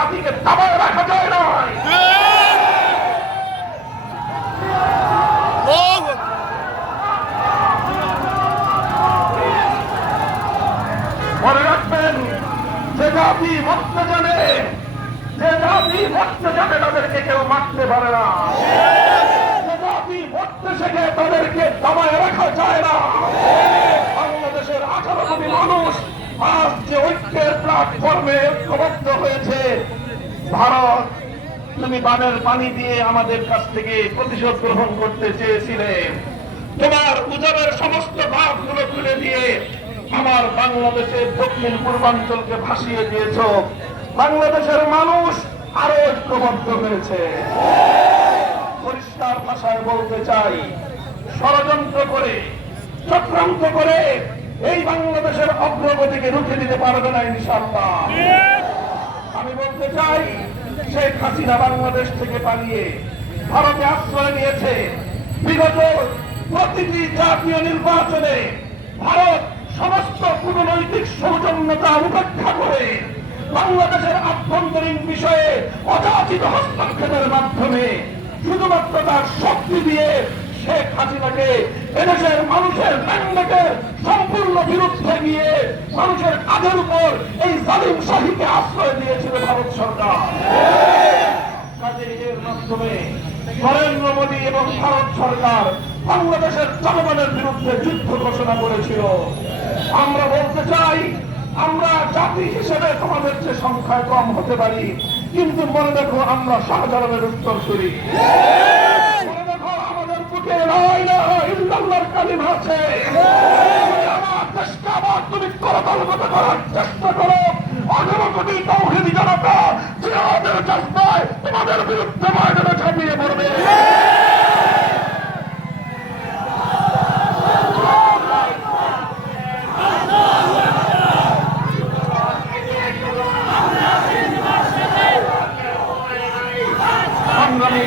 জাতিকে দাবায় রাখা যায় না। মনে রাখবেন, যে জাতি মরতে জানে, যে জাতি মরতে জানে তাদেরকে কেউ মারতে পারে না। যে জাতি মরতে শেখে তাদেরকে দাবায় রাখা যায় না। বাংলাদেশের 18 কোটি মানুষ আজ যে ঐক্যের প্ল্যাটফর্মে ঐক্যবদ্ধ হয়েছে। ভারত, তুমি বানের পানি দিয়ে আমাদের কাছ থেকে প্রতিশোধ গ্রহণ করতে চেয়েছিলে। তোমার উজাবের সমস্ত ভাবগুলো তুলে দিয়ে আমার বাংলাদেশের দক্ষিণ পূর্বাঞ্চলকে ভাসিয়ে দিয়েছ। বাংলাদেশের মানুষ আরো ঐক্যবদ্ধ হয়েছে। পরিষ্কার ভাষায় বলতে চাই, ষড়যন্ত্র করে, চক্রান্ত করে এই বাংলাদেশের অগ্রগতিকে রুখে দিতে পারবে না ইনশাআল্লাহ। আমি বলতে চাই, শেখ হাসিনা বাংলাদেশ থেকে পালিয়ে ভারতে আশ্রয় নিয়েছে। বিগত প্রতিটি জাতীয় নির্বাচনে ভারত সমস্ত কূটনৈতিক সৌজন্যতা উপেক্ষা করে বাংলাদেশের আভ্যন্তরীণ বিষয়ে অযাচিত হস্তক্ষেপের মাধ্যমে শুধুমাত্র তার শক্তি দিয়ে শেখ হাসিনাকে এদেশের মানুষের ম্যান্ডেটের সম্পূর্ণ বিরুদ্ধে গিয়ে মানুষের কাঁধের উপর এই জালিম শাহীকে আশ্রয় দিয়েছিল ভারত সরকার। কাজেই এর মাধ্যমে নরেন্দ্র মোদী এবং ভারত সরকার বাংলাদেশের জনগণের বিরুদ্ধে যুদ্ধ ঘোষণা করেছিল। আমরা বলতে চাই, আমরা জাতি হিসেবে তোমাদের যে সংখ্যায় কম হতে পারি, কিন্তু মনে দেখো আমরা শাহজালালের উত্তরসূরি। মনে দেখো আমাদের বুকে লা ইলাহা ইল্লাল্লাহর কালিমা আছে। আমার দেশকে আবার তুমি করতলগত করার চেষ্টা করো। 18 কোটি তাওহীদি জনতা জিহাদের জজ্বায় তোমাদের বিরুদ্ধে ময়দানে ঝাঁপিয়ে পড়বে। সংগ্রামী